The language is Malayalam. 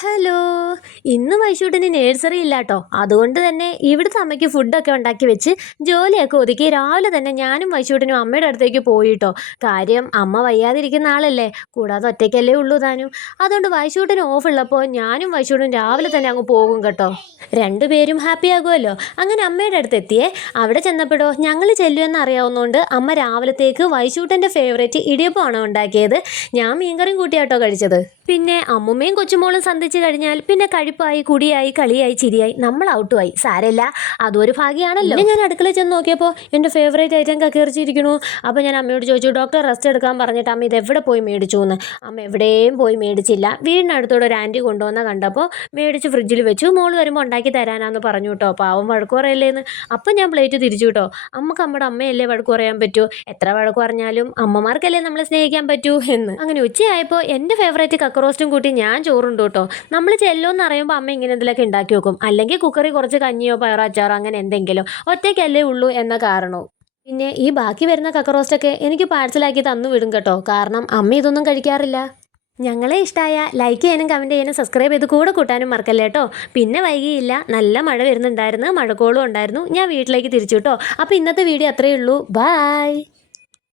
ഹലോ. ഇന്ന് വൈശൂട്ടിന് നേഴ്സറി ഇല്ലാട്ടോ, അതുകൊണ്ട് തന്നെ ഇവിടുത്തെ അമ്മയ്ക്ക് ഫുഡൊക്കെ ഉണ്ടാക്കി വെച്ച് ജോലിയൊക്കെ ഒതുക്കി രാവിലെ തന്നെ ഞാനും വൈശൂട്ടിനും അമ്മയുടെ അടുത്തേക്ക് പോയിട്ടോ. കാര്യം അമ്മ വയ്യാതിരിക്കുന്ന ആളല്ലേ, കൂടാതെ ഒറ്റയ്ക്കല്ലേ ഉള്ളൂ താനും. അതുകൊണ്ട് വൈശൂട്ടിന് ഓഫ് ഉള്ളപ്പോൾ ഞാനും വൈശൂട്ടും രാവിലെ തന്നെ അങ്ങ് പോകും കേട്ടോ. രണ്ടുപേരും ഹാപ്പി ആകുമല്ലോ. അങ്ങനെ അമ്മയുടെ അടുത്ത് എത്തിയേ. അവിടെ ചെന്നപ്പോഴോ ഞങ്ങൾ ചെല്ലുമെന്ന് അറിയാവുന്നതുകൊണ്ട് അമ്മ രാവിലത്തേക്ക് വൈശൂട്ടൻ്റെ ഫേവറേറ്റ് ഇടിയപ്പമാണ് ഉണ്ടാക്കിയത്. ഞാൻ മീൻകറിയും കൂട്ടിയാട്ടോ കഴിച്ചത്. പിന്നെ അമ്മുമ്മയും കൊച്ചുമോളും സന്ധിച്ചു കഴിഞ്ഞാൽ പിന്നെ കഴിപ്പായി, കുടിയായി, കളിയായി, ചിരിയായി, നമ്മൾ ഔട്ടുമായി. സാരമില്ല, അതും ഒരു ഭാഗ്യമാണല്ലോ. ഞാൻ അടുക്കളയിൽ ചെന്ന് നോക്കിയപ്പോൾ എൻ്റെ ഫേവറേറ്റ് ഐറ്റം കക്കയിറച്ചിരിക്കണു. അപ്പോൾ ഞാൻ അമ്മയോട് ചോദിച്ചു, ഡോക്ടർ റെസ്റ്റ് എടുക്കാൻ പറഞ്ഞിട്ട് അമ്മ ഇത് എവിടെ പോയി മേടിച്ചു എന്ന്. അമ്മ എവിടെയും പോയി മേടിച്ചില്ല, വീടിനടുത്തോടെ ഒരു ആൻറ്റി കൊണ്ടുവന്ന കണ്ടപ്പോൾ മേടിച്ച് ഫ്രിഡ്ജിൽ വെച്ചു. മോള് വരുമ്പോൾ ഉണ്ടാക്കി തരാനാന്ന് പറഞ്ഞു കേട്ടോ. പാവം വഴക്ക് പറയല്ലേന്ന്. അപ്പം ഞാൻ പ്ലേറ്റ് തിരിച്ചു കേട്ടോ. അമ്മക്ക് നമ്മുടെ അമ്മയല്ലേ വഴക്ക് പറയാൻ പറ്റൂ, എത്ര വഴക്ക് പറഞ്ഞാലും അമ്മമാർക്കല്ലേ നമ്മളെ സ്നേഹിക്കാൻ പറ്റൂ എന്ന്. അങ്ങനെ ഉച്ചയായപ്പോൾ എൻ്റെ ഫേവറേറ്റ് കക്ക റോസ്റ്റും കൂട്ടി ഞാൻ ചോറുണ്ട് കേട്ടോ. നമ്മൾ ചെല്ലുമെന്ന് അറിയുമ്പോൾ അമ്മ ഇങ്ങനെ എന്തെങ്കിലുമൊക്കെ ഉണ്ടാക്കി വെക്കും, അല്ലെങ്കിൽ കുക്കറി കുറച്ച് കഞ്ഞിയോ പയറോ അച്ചാറോ അങ്ങനെ എന്തെങ്കിലും, ഒറ്റയ്ക്കല്ലേ ഉള്ളൂ എന്ന കാരണവും. പിന്നെ ഈ ബാക്കി വരുന്ന കക്ക റോസ്റ്റൊക്കെ എനിക്ക് പാഴ്സലാക്കി തന്നു വിടും കേട്ടോ, കാരണം അമ്മ ഇതൊന്നും കഴിക്കാറില്ല. ഞങ്ങളെ ഇഷ്ടമായ ലൈക്ക് ചെയ്യാനും കമൻറ്റ് ചെയ്യാനും സബ്സ്ക്രൈബ് ചെയ്ത് കൂടെ കൂട്ടാനും മറക്കല്ലേ കേട്ടോ. പിന്നെ വൈകിയില്ല, നല്ല മഴ വരുന്നുണ്ടായിരുന്നു, മഴക്കോളും ഉണ്ടായിരുന്നു. ഞാൻ വീട്ടിലേക്ക് തിരിച്ചു കേട്ടോ. അപ്പോൾ ഇന്നത്തെ വീഡിയോ അത്രയേ ഉള്ളൂ. ബൈ.